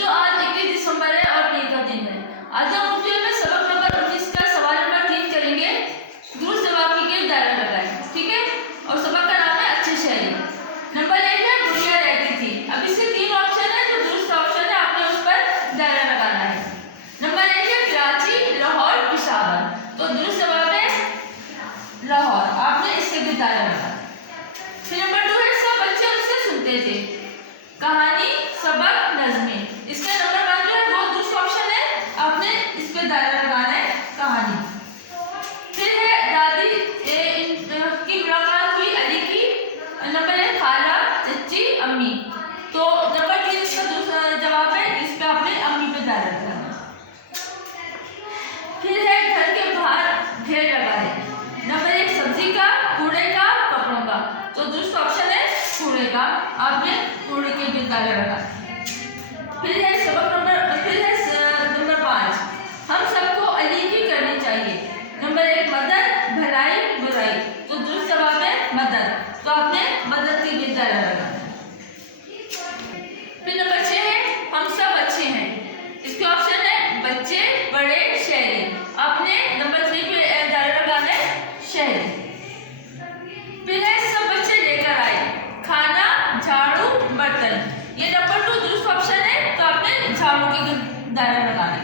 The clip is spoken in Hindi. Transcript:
बच्चों आज 21 दिसंबर है और मई का दिन है। आज हम वीडियो में सबक नंबर 19 का सवाल नंबर 3 करेंगे। दुरुस्त जवाब के दायरा लगाएं, ठीक है। और सबक का नाम है अच्छे शहरी। नंबर 1 है गुड़िया रहती थी। अब इसके 3 ऑप्शन है, जो दुरुस्त ऑप्शन है आपने उस पर दायरा लगाना है। नंबर 1 है कराची, लाहौर, पेशावर। तो दुरुस्त जवाब है लाहौर, आपने इसके भी दायरा लगाना। फिर नंबर 2 है सब बच्चे उससे सुनते थे। कहानी, सबक, नज़्में। इसका नंबर 1 जो है वो दुरुस्त ऑप्शन है, आपने इस पे दायरा लगाना है, कहानी। फिर है दादी की मुलाकात हुई अली की। नंबर है खाला, चच्ची, अम्मी। तो नंबर 3 इसका दूसरा जवाब है, इस पे आपने अम्मी पे दायरा लगाना। फिर है घर के बाहर ढेर लगा है। नंबर 1 सब्जी का, कूड़े का, कपड़ों का। तो दुरुस्त ऑप्शन है कूड़े का, आपने कूड़े के भी दायरा लगाना। फिर है नंबर 5 हम सबको अली की करनी चाहिए। नंबर 1 मदद, भलाई, बुराई। तो दुरुस्त जवाब है मदद, तो आपने मदद की भी दायरा लगाना। फिर नंबर 6 है हम सब अच्छे हैं। इसके ऑप्शन है बच्चे, बड़े, शहरी। आपने नंबर 3 पे दायरा लगाना है, शहरी। फिर है सब बच्चे लेकर आए खाना, झाड़ू, बर्तन। ये नंबर 2 दुरुस्त ऑप्शन है, तो आपने झाड़ू की दायरा लगाना है।